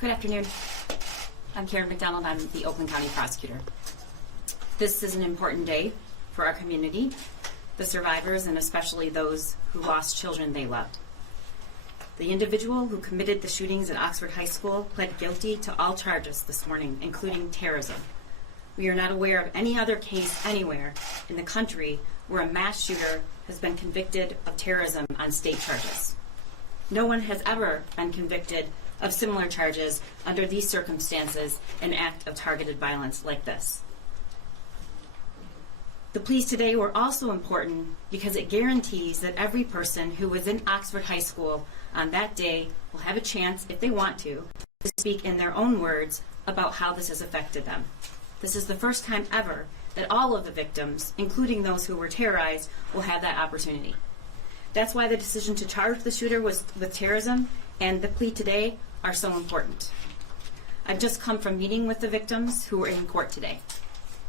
Good afternoon. I'm Karen McDonald. I'm the Oakland County prosecutor. This is an important day for our community, the survivors, and especially those who lost children they loved. The individual who committed the shootings at Oxford High School pled guilty to all charges this morning, including terrorism. We are not aware of any other case anywhere in the country where a mass shooter has been convicted of terrorism on state charges. No one has ever been convicted of similar charges under these circumstances, an act of targeted violence like this. The pleas today were also important because it guarantees that every person who was in Oxford High School on that day will have a chance, if they want to speak in their own words about how this has affected them. This is the first time ever that all of the victims, including those who were terrorized, will have that opportunity. That's why the decision to charge the shooter with terrorism and the plea today are so important. I've just come from meeting with the victims who were in court today.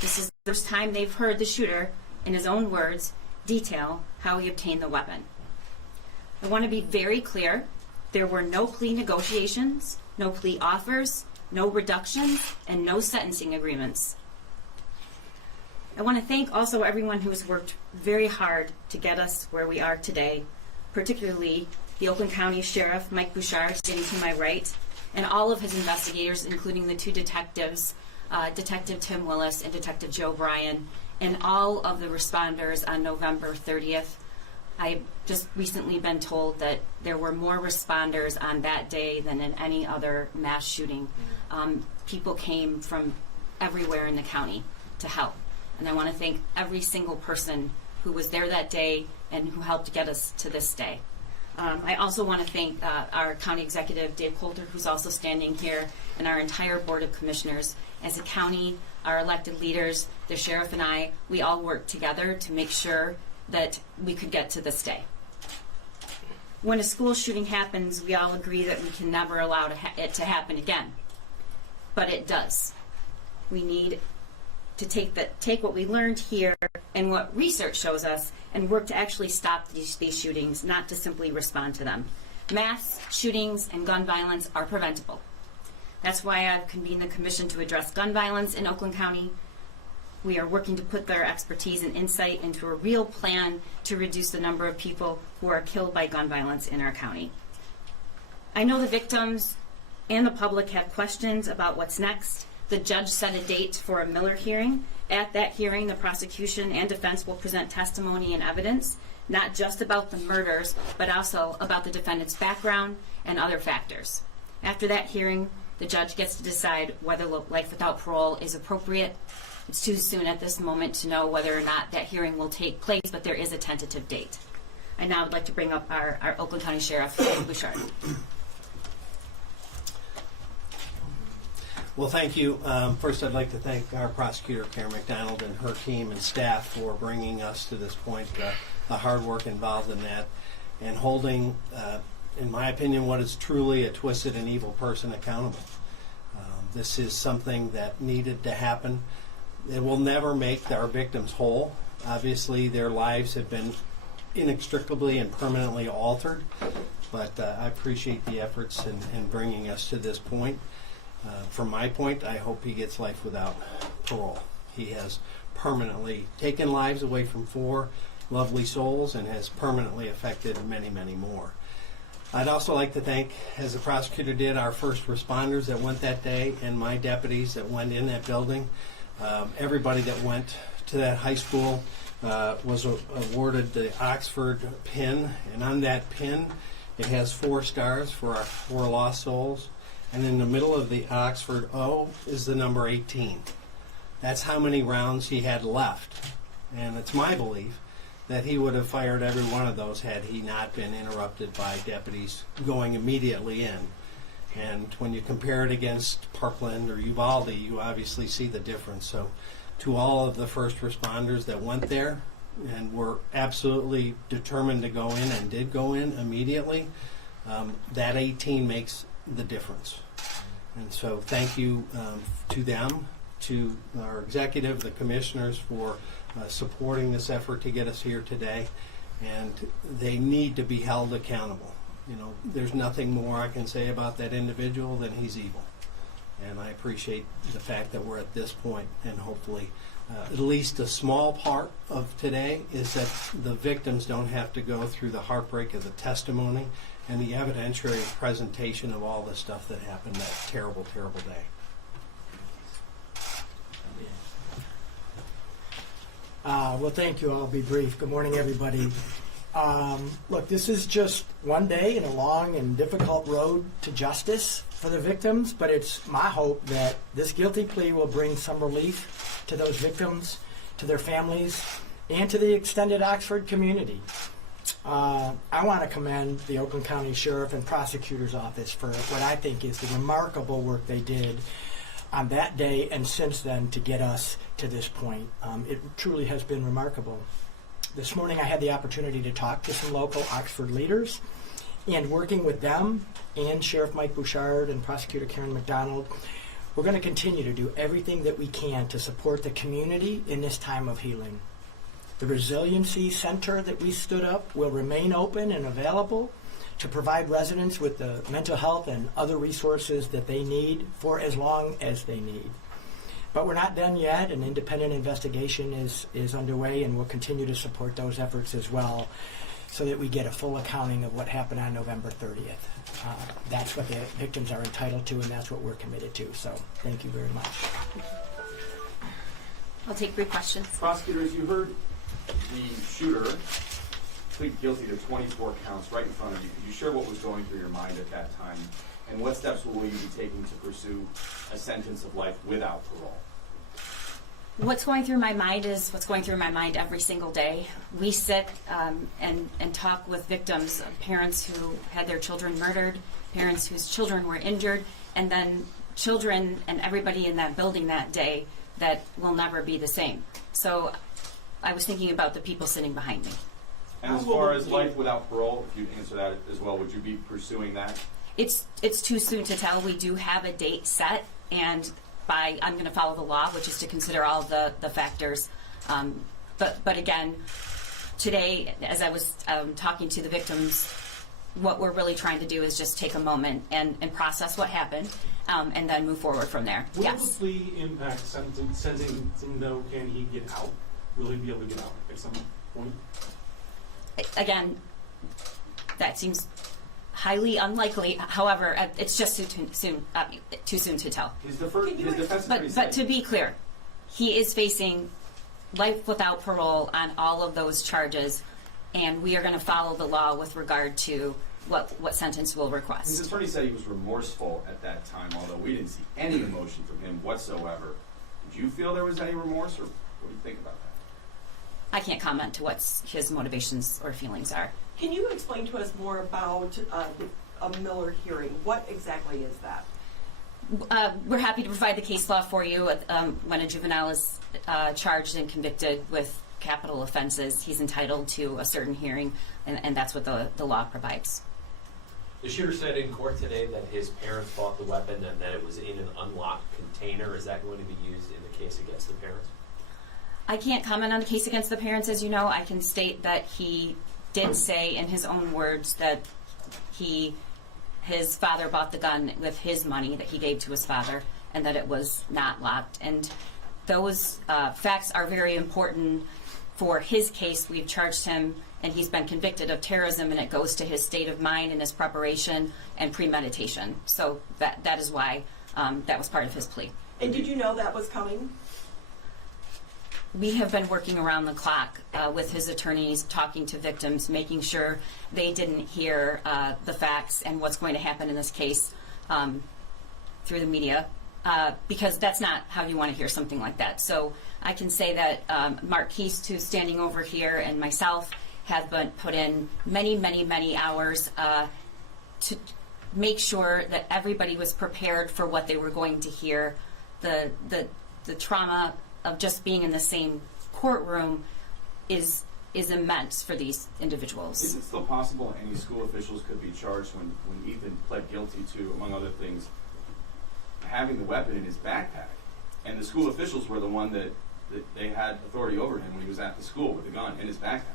This is the first time they've heard the shooter, in his own words, detail how he obtained the weapon. I want to be very clear. There were no plea negotiations, no plea offers, no reductions, and no sentencing agreements. I want to thank also everyone who has worked very hard to get us where we are today, particularly the Oakland County Sheriff, Mike Bouchard, sitting to my right, and all of his investigators, including the two detectives, Detective Tim Willis and Detective Joe Bryan, and all of the responders on November 30th. I've just recently been told that there were more responders on that day than in any other mass shooting. People came from everywhere in the county to help. And I want to thank every single person who was there that day and who helped get us to this day. I also want to thank our county executive, Dave Coulter, who's also standing here, and our entire board of commissioners. As a county, our elected leaders, the sheriff and I, we all worked together to make sure that we could get to this day. When a school shooting happens, we all agree that we can never allow it to happen again. But it does. We need to take what we learned here and what research shows us and work to actually stop these shootings, not to simply respond to them. Mass shootings and gun violence are preventable. That's why I've convened the commission to address gun violence in Oakland County. We are working to put their expertise and insight into a real plan to reduce the number of people who are killed by gun violence in our county. I know the victims and the public have questions about what's next. The judge set a date for a Miller hearing. At that hearing, the prosecution and defense will present testimony and evidence, not just about the murders, but also about the defendant's background and other factors. After that hearing, the judge gets to decide whether life without parole is appropriate. It's too soon at this moment to know whether or not that hearing will take place, but there is a tentative date. I now would like to bring up our Oakland County Sheriff, Bouchard. Well, thank you. First, I'd like to thank our prosecutor, Karen McDonald, and her team and staff for bringing us to this point, the hard work involved in that, and holding, in my opinion, what is truly a twisted and evil person accountable. This is something that needed to happen. It will never make our victims whole. Obviously, their lives have been inextricably and permanently altered, but I appreciate the efforts in bringing us to this point. From my point, I hope he gets life without parole. He has permanently taken lives away from 4 lovely souls and has permanently affected many, many more. I'd also like to thank, as the prosecutor did, our first responders that went that day and my deputies that went in that building. Everybody that went to that high school was awarded the Oxford pin, and on that pin it has 4 stars for our 4 lost souls. And in the middle of the Oxford O is the number 18. That's how many rounds he had left. And it's my belief that he would have fired every one of those had he not been interrupted by deputies going immediately in. And when you compare it against Parkland or Uvalde, you obviously see the difference. So to all of the first responders that went there and were absolutely determined to go in and did go in immediately, that 18 makes the difference. And so thank you to them, to our executive, the commissioners, for supporting this effort to get us here today. And they need to be held accountable. there's nothing more I can say about that individual than he's evil. And I appreciate the fact that we're at this point, and hopefully at least a small part of today is that the victims don't have to go through the heartbreak of the testimony and the evidentiary presentation of all the stuff that happened that terrible, terrible day. Well, thank you. I'll be brief. Good morning, everybody. Look, this is just one day in a long and difficult road to justice for the victims, but it's my hope that this guilty plea will bring some relief to those victims, to their families, and to the extended Oxford community. I want to commend the Oakland County Sheriff and Prosecutor's Office for what I think is the remarkable work they did on that day and since then to get us to this point. It truly has been remarkable. This morning I had the opportunity to talk to some local Oxford leaders, and working with them and Sheriff Mike Bouchard and Prosecutor Karen McDonald, we're going to continue to do everything that we can to support the community in this time of healing. The Resiliency Center that we stood up will remain open and available to provide residents with the mental health and other resources that they need for as long as they need. But we're not done yet. An independent investigation is underway, and we'll continue to support those efforts as well so that we get a full accounting of what happened on November 30th. That's what the victims are entitled to, and that's what we're committed to. So thank you very much. I'll take brief questions. Prosecutors, you heard the shooter plead guilty to 24 counts right in front of you. Could you share what was going through your mind at that time, and what steps will you be taking to pursue a sentence of life without parole? What's going through my mind is what's going through my mind every single day. We sit and talk with victims, parents who had their children murdered, parents whose children were injured, and then children and everybody in that building that day that will never be the same. So I was thinking about the people sitting behind me. And as far as life without parole, if you'd answer that as well, would you be pursuing that? It's too soon to tell. We do have a date set, and I'm going to follow the law, which is to consider all the factors. But again, today, as I was talking to the victims, what we're really trying to do is just take a moment and process what happened, and then move forward from there. Will Yes. the plea impact sentencing, though? Can he get out? Will he be able to get out at some point? Again, that seems highly unlikely. However, it's just too soon to tell. His defense attorney But said, to be clear, he is facing life without parole on all of those charges, and we are going to follow the law with regard to what sentence we'll his request. attorney said he was remorseful at that time, although we didn't see any emotion from him whatsoever. Did you feel there was any remorse, or what do you think about that? I can't comment to what his motivations or feelings are. Can you explain to us more about a Miller hearing? What exactly is that? We're happy to provide the case law for you. When a juvenile is charged and convicted with capital offenses, he's entitled to a certain hearing, and that's what the law provides. The shooter said in court today that his parents bought the weapon and that it was in an unlocked container. Is that going to be used in the case against the parents? I can't comment on the case against the parents, as you know. I can state that he did say in his own words that his father bought the gun with his money that he gave to his father, and that it was not locked. And those facts are very important for his case. We've charged him, and he's been convicted of terrorism, and it goes to his state of mind and his preparation and premeditation. So that is why that was part of his plea. And did you know that was coming? We have been working around the clock with his attorneys, talking to victims, making sure they didn't hear the facts and what's going to happen in this case through the media, because that's not how you want to hear something like that. So I can say that Mark Keast, who's standing over here, and myself have been put in many, many, many hours to make sure that everybody was prepared for what they were going to hear. The trauma of just being in the same courtroom is immense for these individuals. Is it still possible any school officials could be charged when Ethan pled guilty to, among other things, having the weapon in his backpack? And the school officials were the one that they had authority over him when he was at the school with the gun in his backpack.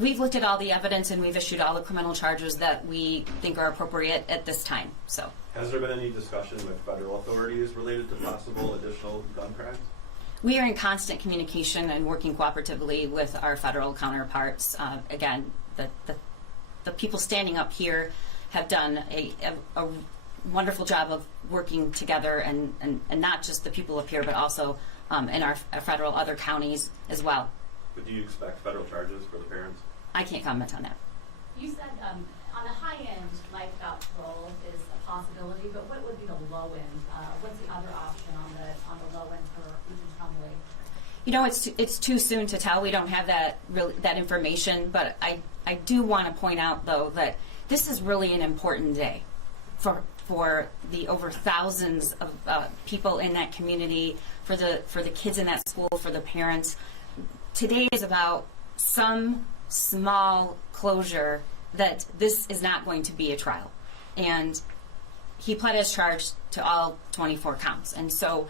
We've looked at all the evidence and we've issued all the criminal charges that we think are appropriate at this time. So Has there been any discussion with federal authorities related to possible additional gun crimes? we are in constant communication and working cooperatively with our federal counterparts. Again, the people standing up here have done a wonderful job of working together, and not just the people up here, but also in our federal other counties as well. But do you expect federal charges for the parents? I can't comment on that. You said on the high end, life without parole is a possibility, but what would be the low end? What's the other option on the low end for Ethan Trombley? You know, it's too soon to tell. We don't have that information, but I do want to point out though that this is really an important day for the over thousands of people in that community, for the kids in that school, for the parents. Today is about some small closure that this is not going to be a trial. And he pled as charged to all 24 counts. And so,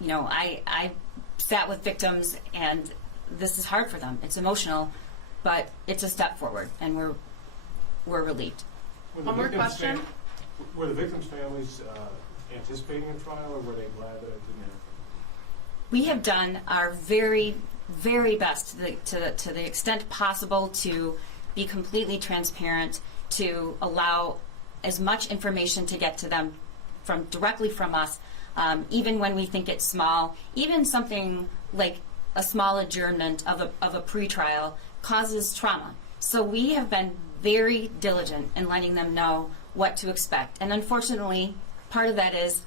you know, I sat with victims, and this is hard for them. It's emotional, but it's a step forward, and we're relieved. One more question. Were the victims' families anticipating a trial, or were they glad that it didn't happen? We have done our very, very best to the extent possible to be completely transparent, to allow as much information to get to them directly from us, even when we think it's small. Even something like a small adjournment of a pretrial causes trauma. So we have been very diligent in letting them know what to expect. And unfortunately, part of that is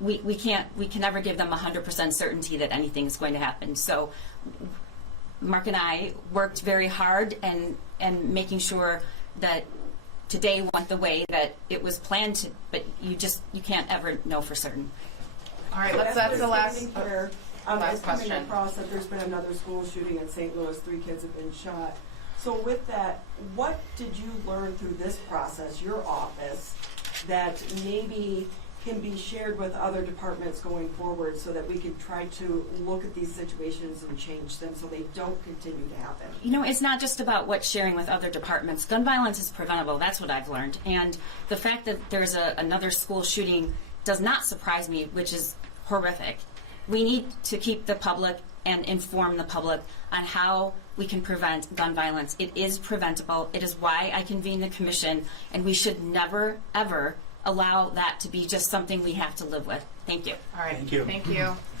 we can never give them 100% certainty that anything is going to happen. So Mark and I worked very hard and making sure that today went the way that it was planned to, but you can't ever know for certain. All right, that's the last It's coming question. across that there's been another school shooting in St. Louis. 3 kids have been shot. So with that, what did you learn through this process, your office, that maybe can be shared with other departments going forward so that we can try to look at these situations and change them so they don't continue to happen? You know, it's not just about what's sharing with other departments. Gun violence is preventable. That's what I've learned. And the fact that there's another school shooting does not surprise me, which is horrific. We need to keep the public and inform the public on how we can prevent gun violence. It is preventable. It is why I convened the commission, and we should never, ever allow that to be just something we have to live with. Thank you. All right. Thank you. Thank you.